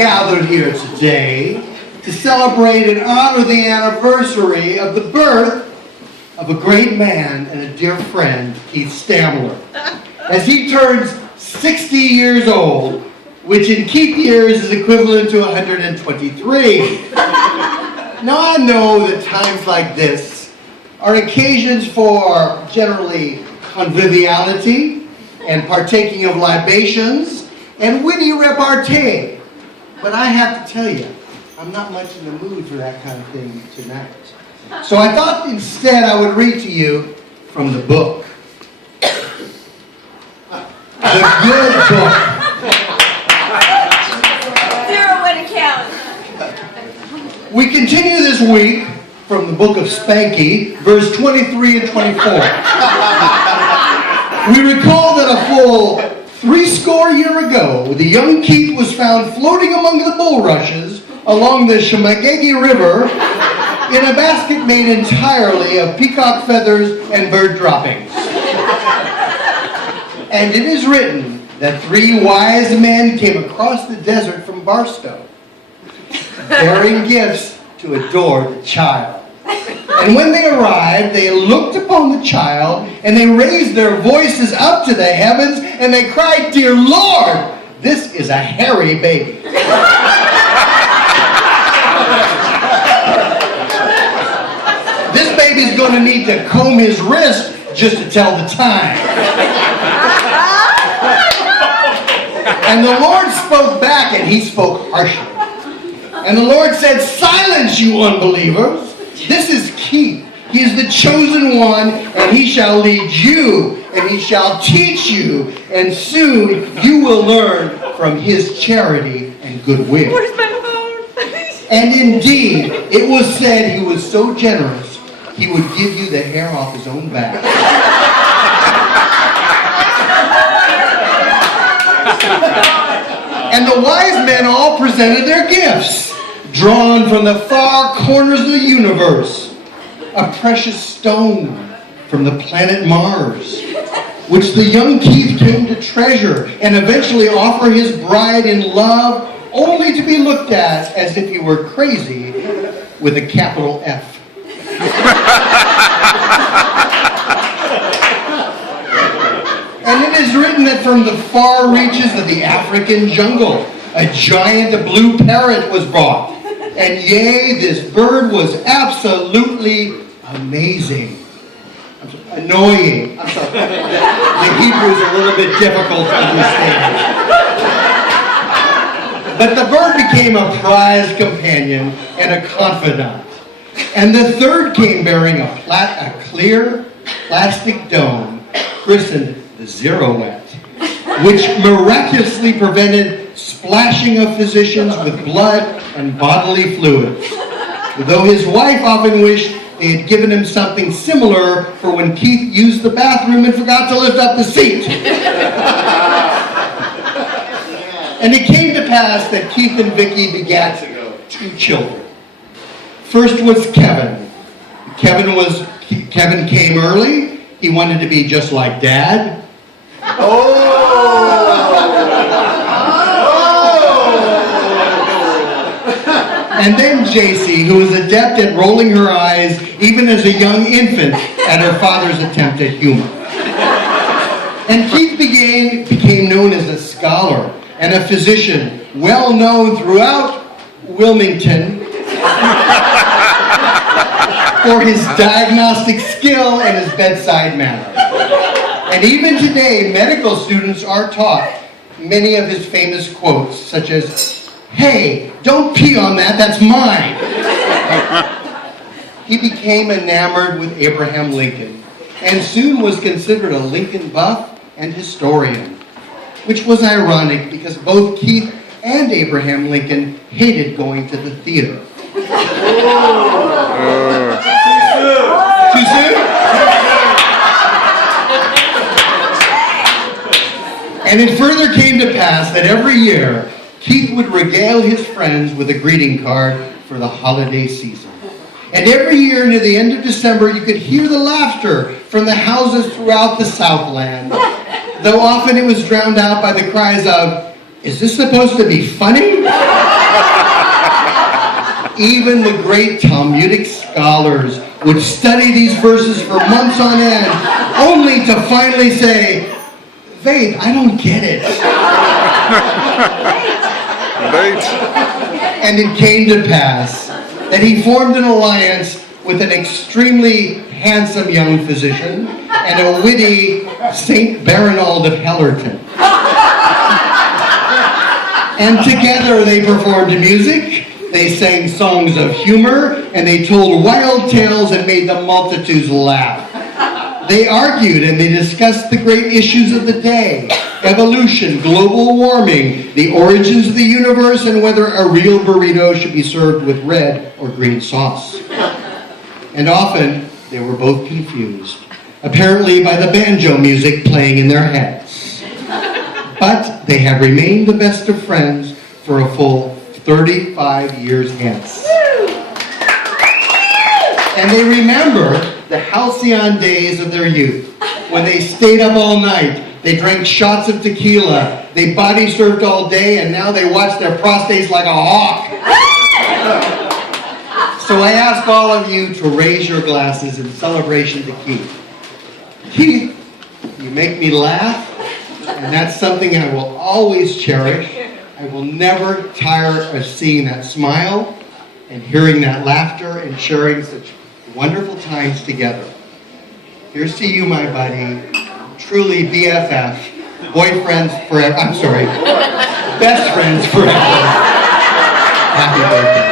gathered here today to celebrate and honor the anniversary of the birth of a great man and a dear friend, Keith Stamler, as he turns 60 years old, which in Keith years is equivalent to 123. Now I know that times like this are occasions for generally conviviality and partaking of libations and witty repartee. But I have to tell you, I'm not much in the mood for that kind of thing tonight. So I thought instead I would read to you from the book. The good book. Zero way to count. We continue this week from the book of Spanky, verse 23 and 24. We recall that a full 70 years ago, the young Keith was found floating among the bulrushes along the Shemagegi River in a basket made entirely of peacock feathers and bird droppings. And it is written that 3 wise men came across the desert from Barstow, bearing gifts to adore the child. And when they arrived, they looked upon the child, and they raised their voices up to the heavens, and they cried, "Dear Lord, this is a hairy baby." This baby's going to need to comb his wrist just to tell the time. And the Lord spoke back, and he spoke harshly. And the Lord said, "Silence, you unbelievers. This is Keith. He is the chosen one, and he shall lead you, and he shall teach you, and soon you will learn from his charity and goodwill." Where's my phone? And indeed, it was said he was so generous, he would give you the hair off his own back. And the wise men all presented their gifts, drawn from the far corners of the universe. A precious stone from the planet Mars, which the young Keith came to treasure and eventually offer his bride in love, only to be looked at as if he were crazy with a capital F. And it is written that from the far reaches of the African jungle, a giant blue parrot was brought. And yea, this bird was absolutely amazing. Annoying. I'm sorry. The Hebrew is a little bit difficult to understand. But the bird became a prized companion and a confidant. And the third came bearing a clear plastic dome, christened the Zeroette, which miraculously prevented splashing of physicians with blood and bodily fluids. Though his wife often wished they had given him something similar for when Keith used the bathroom and forgot to lift up the seat. And it came to pass that Keith and Vicky begat 2 children. First was Kevin. Kevin came early. He wanted to be just like Dad. And then JC, who was adept at rolling her eyes even as a young infant at her father's attempt at humor. And Keith became known as a scholar and a physician, well known throughout Wilmington for his diagnostic skill and his bedside manner. And even today, medical students are taught many of his famous quotes, such as, "Hey, don't pee on that, that's mine." He became enamored with Abraham Lincoln, and soon was considered a Lincoln buff and historian, which was ironic because both Keith and Abraham Lincoln hated going to the theater. Too soon? And it further came to pass that every year, Keith would regale his friends with a greeting card for the holiday season. And every year near the end of December, you could hear the laughter from the houses throughout the Southland, though often it was drowned out by the cries of, Is this supposed to be funny? Even the great Talmudic scholars would study these verses for months on end, only to finally say, wait, I don't get it. Right. And it came to pass that he formed an alliance with an extremely handsome young physician and a witty Saint Baronald of Hellerton. And together they performed music, they sang songs of humor, and they told wild tales and made the multitudes laugh. They argued and they discussed the great issues of the day: evolution, global warming, the origins of the universe, and whether a real burrito should be served with red or green sauce. And often, they were both confused, apparently by the banjo music playing in their heads. But they have remained the best of friends for a full 35 years hence. And they remember the halcyon days of their youth, when they stayed up all night, they drank shots of tequila, they body surfed all day, and now they watch their prostates like a hawk. So I ask all of you to raise your glasses in celebration to Keith. Keith, you make me laugh, and that's something I will always cherish. I will never tire of seeing that smile and hearing that laughter and sharing such wonderful times together. Here's to you, my buddy, truly BFF, boyfriends forever, I'm sorry, best friends forever. Happy birthday.